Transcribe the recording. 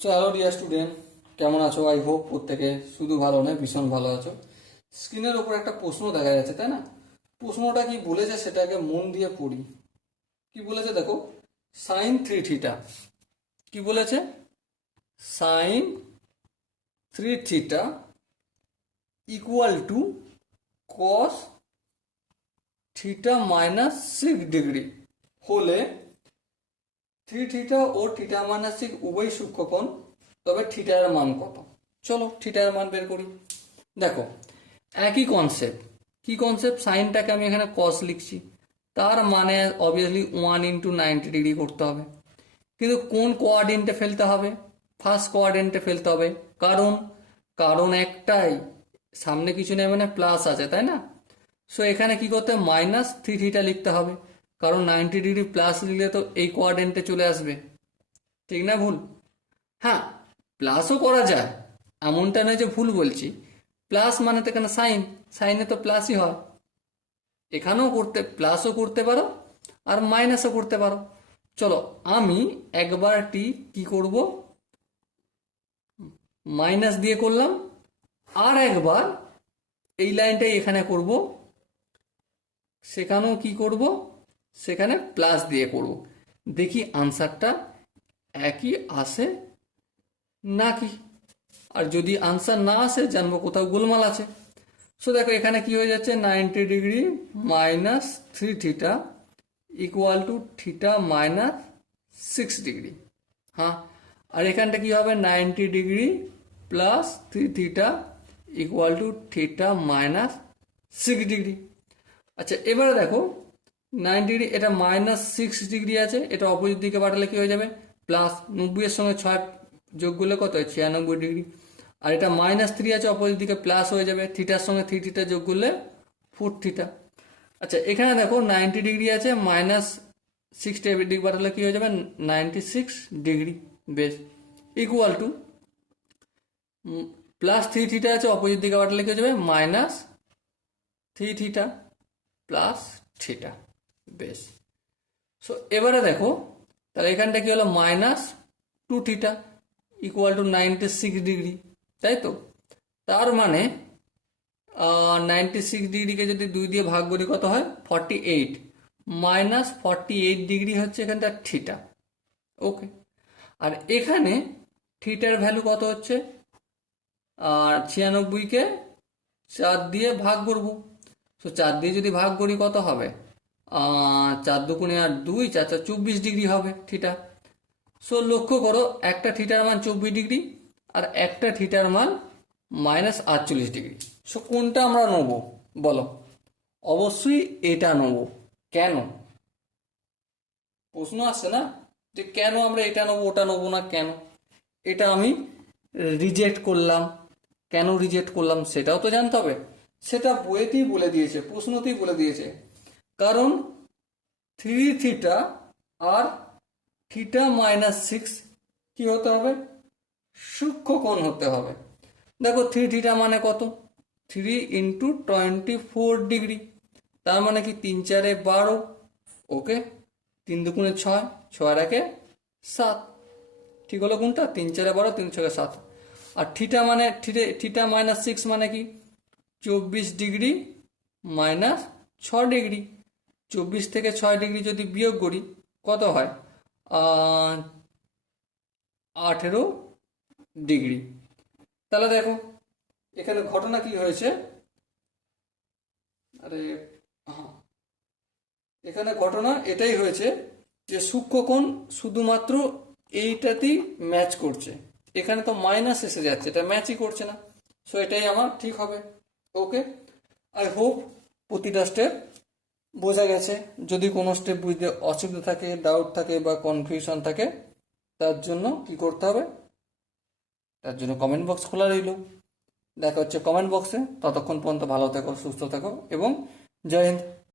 So hello dear student, কেমন আছো? I hope প্রত্যেকে শুধু ভালো নয়, ভীষণ ভালো আছো। স্ক্রিনের ওপর একটা প্রশ্ন দেখা যাচ্ছে, তাই না? প্রশ্নটা কি বলেছে সেটাকে মন দিয়ে পড়ি। কি বলেছে দেখো, সাইন থ্রি থিটা। কি বলেছে? Sine three theta equal to cos theta minus 6 degree হলে থ্রি থিটা ও থিটা মাইনাস 6 উভয় সূক্ষ্মকোণ, তবে থিটার মান কত? চলো থিটার মান বের করি। দেখো, একই কনসেপ্ট। কি কনসেপ্ট? সাইনটাকে আমি এখানে কস লিখছি, তার মানে অবভিয়াসলি 1 × 90 ডিগ্রি করতে হবে। কিন্তু কোন কোয়ার্ডিনেটে ফেলতে হবে? ফার্স্ট কোয়ার্ডিনেটে ফেলতে হবে। কারণ কারণ একটাই, সামনে কিছু নেই মানে প্লাস আছে, তাই না? সো এখানে কি করতে হবে? মাইনাস থ্রি থিটা লিখতে হবে, কারণ 90 ডিগ্রি প্লাস লিখলে তো এই কোয়ার্ডিনেটে চলে আসবে। ঠিক না ভুল? হ্যাঁ, প্লাসও করা যায়, এমনটা নয় যে ভুল বলছি। প্লাস মানে তো এখানে সাইন, সাইনে তো প্লাসই হয়। এখানেও করতে প্লাসও করতে পারো আর মাইনাসও করতে পারো। চলো আমি একবারটি কি করব, মাইনাস দিয়ে করলাম, আর একবার এই লাইনটাই এখানে করব, সেখানেও কি করব, সেখানে প্লাস দিয়ে করব। দেখি আনসারটা একই আসে নাকি। আর যদি আনসার না আসে, জানবো কোথাও গোলমাল আছে। সো দেখো এখানে কি হয়ে যাচ্ছে, 90 degree minus three theta equal two theta minus 6 degree. হ্যাঁ, আর এখানটা কি হবে, 90 degree plus three theta equal two theta minus 6 degree. আচ্ছা এবারে দেখো, 90 ডিগ্রি, এটা -6 ডিগ্রি আছে, এটা অপোজিট দিকে পাঠালে কি হয়ে যাবে, প্লাস 90-এর সঙ্গে 6 যোগ করলে কত হয়, 96 ডিগ্রি। আর এটা -3 আছে, অপোজিট দিকে প্লাস হয়ে যাবে, থিটার সঙ্গে থ্রি থিটা যোগ করলে 4 থিটা। আচ্ছা এখানে দেখো 90 ডিগ্রি আছে, -6 ডিগ্রি পাঠালে কি হয়ে যাবে, 96 ডিগ্রি। বেশ, equal to plus three theta আছে, অপোজিট দিকে পাঠালে কি হয়ে যাবে, -3 থিটা প্লাস থিটা। বেশ, সো এবারে দেখো, তাহলে এখানটা কি হলো, -2 থিটা ইকুয়াল টু 96 ডিগ্রি, তাই তো? তার মানে 96 ডিগ্রিকে যদি 2 দিয়ে ভাগ করি কত হয়, 48, -48 ডিগ্রি হচ্ছে এখানটা থিটা। ওকে, আর এখানে থিটার ভ্যালু কত হচ্ছে, আর 96কে 4 দিয়ে ভাগ করব। সো 4 দিয়ে যদি ভাগ করি কত হবে, 4×2 = 2, 4×4 = 24 ডিগ্রি হবে থিটা। সো লক্ষ্য করো, একটা থিটার মান 24 ডিগ্রি আর একটা থিটার মান -48 ডিগ্রি। সো কোনটা আমরা নেবো বলো? অবশ্যই এটা নেবো। কেন? প্রশ্ন আসছে না, যে কেন আমরা এটা নেবো ওটা নেবো না, কেন? এটা আমি রিজেক্ট করলাম। কেন রিজেক্ট করলাম সেটাও তো জানতে হবে। সেটা বইয়েতেই বলে দিয়েছে, প্রশ্নতেই বলে দিয়েছে। কারণ থ্রি থিটা আর থিটা -6 কি হতে হবে, সূক্ষ্মকোণ হতে হবে। দেখো থ্রি থিটা মানে কত, 3 × 24 ডিগ্রি, তার মানে কি 3×4 = 12। ওকে, 3×2 = 6, 6 × 1 = 7। ঠিক হলো কোনটা, 3×4 = 12, 3×6 = 7। আর থিটা মানে থিটা -6 মানে কি, 24 ডিগ্রি -6 ডিগ্রি। 24 থেকে 6 ডিগ্রি যদি বিয়োগ করি কত হয়, 18 ডিগ্রি। তাহলে দেখো এখানে ঘটনা কি হয়েছে, আরে হ্যাঁ, এখানে ঘটনা এটাই হয়েছে যে সূক্ষ্মকোণ শুধুমাত্র এইটাতেই ম্যাচ করছে, এখানে তো মাইনাস এসে যাচ্ছে, এটা ম্যাচই করছে না। সো এটাই আমার ঠিক হবে। ওকে, আই হোপ প্রতিটা স্টেপ বোঝা গেছে। যদি কোনো স্টেপ বুঝতে অসুবিধা থাকে, ডাউট থাকে বা কনফিউশন থাকে, তার জন্য কি করতে হবে, তার জন্য কমেন্ট বক্স খোলা রইল। দেখা হচ্ছে কমেন্ট বক্সে। ততক্ষণ পর্যন্ত ভালো থেকো, সুস্থ থাকো এবং জয় হিন্দ।